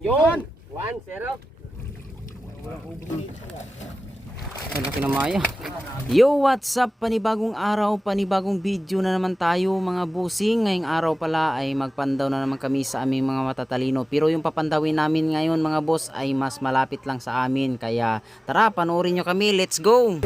Yun! 1-0. Ang laki ng maya. Yo, what's up? Panibagong araw, panibagong video na naman tayo mga busing. Ngayong araw pala ay magpandaw na naman kami sa aming mga matatalino. Pero yung papandawin namin ngayon mga boss ay mas malapit lang sa amin. Kaya tara, panoorin nyo kami. Let's go!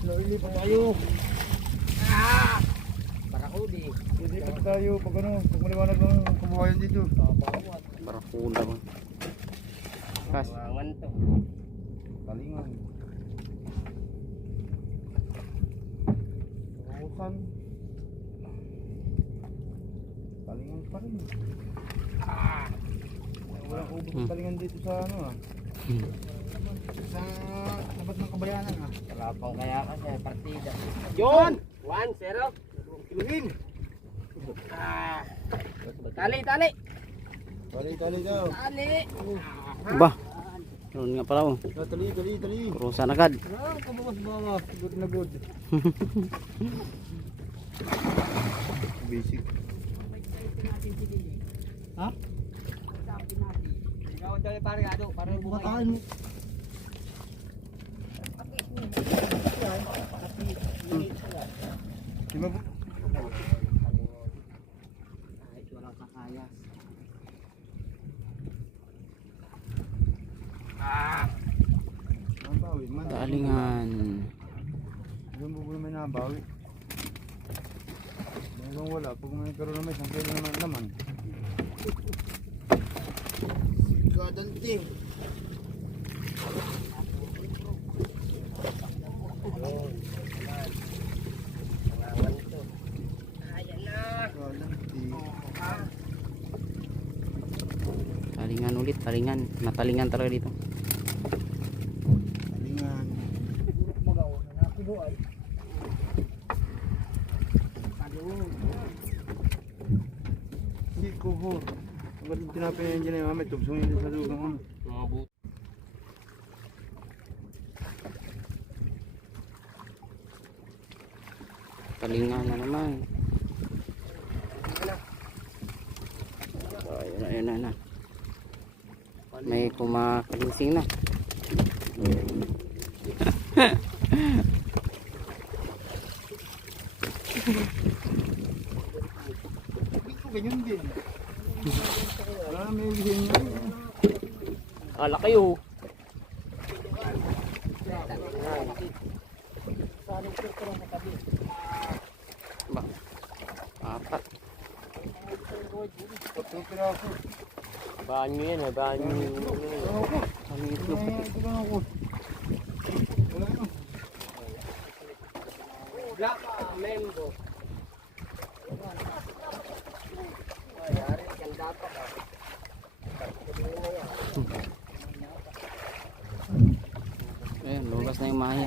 Nailipat tayo. Barakudi. Ilipat tayo pag ano, pag maliwanag ng kabuhayan dito. Barakuda ba? Kas. Talingan. Bukan. Talingan pa rin. Walang ubos ng talingan dito sa ano ah. Sa tapat ng kabayanan ah. Kalapang kaya kasi partida. Yun! 1-0. Kiluhin. Tali, tali. Tali daw. Tali. Ba? Noon nga pala oh. Tali. Kurusan agad. Kabawas. Good na good. Basic. Ha? Ikaw dali pare ado, para buhatin. Diba po? Kahit walang kakayas. Nabawi man. Talingan. Doon po may nabawi. Hanggang wala, pag may karoon naman, isang kilo naman. Sigadanting. Talingan ulit, talingan. Matalingan talaga dito. Talingan. Si Kuhor. Ang galing tinapin na yun dyan ay mamay. Tubsungin din sa lugang ano. Mga buto. Talingan na naman. So, ayun na. May kumakalising na. Ito ganyan din. Wala na may ulihin niya. Kala kayo. Ba? Apat. Tatlong piraso. Banyo yan, banyo. Ano ito lang ako. Wala na. Black Membo. Ayan, lugas na yung maya.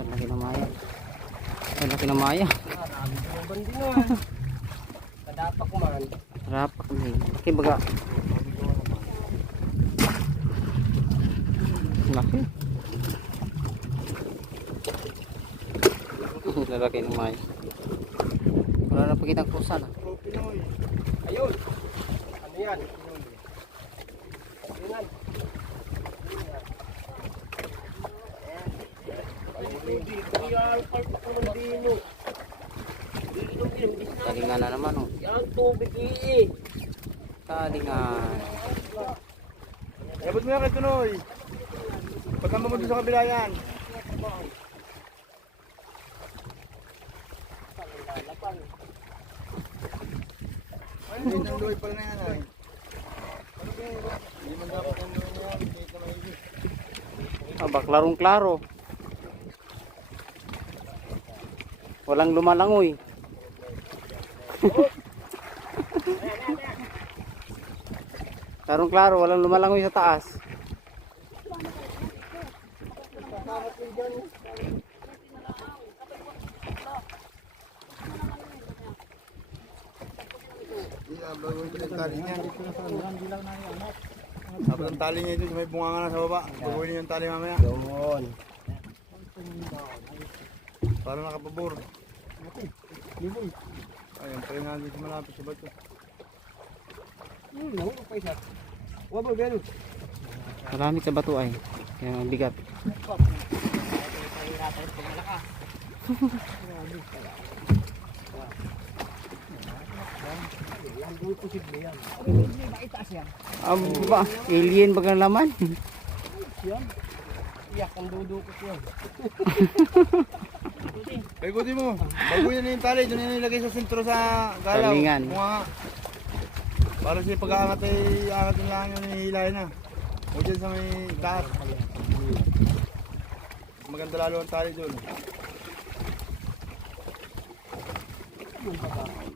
Ang laki ng maya. Ang laki ng maya. Kadapak man. Rapak na yun. Laki baga. Laki. Lalaki ng maya. Wala na pakitang kusa na. Pinoy. Ayun. Ano yan? Ayun. Talingan na naman oh. Yan tubig ii. Talingan. Abot mo yan kay Tunoy. Pagkama mo doon sa kabila yan. Hindi nang luwi pala na yan ay. Hindi man dapat ang luwi na yan. Hindi ka maigi. Baklarong klaro. Walang lumalangoy. Klarong klaro, walang lumalangoy sa taas. Bago yung tali niya. Dapat ang tali niya ito, may bunga nga na sa baba. Baguhin yung tali mamaya. Doon. Para nakapabor. Ayun, pala nga dito malapit sa bato. Nahulog pa isa. Wabal gano. Maraming sa bato ay. Kaya ang bigat. Yan doon posible yan. Aba, alien bagang laman. Yan. Iyak ang dudukot yan. Paikutin mo. Baguhin na yung tali. Doon na nilagay sa sentro sa galaw. Talingan. Bunga nga. Para siya pag-aangat ay aangat yung lang yung hinihilahin na. O dyan sa may taas. Maganda lalo ang tali doon.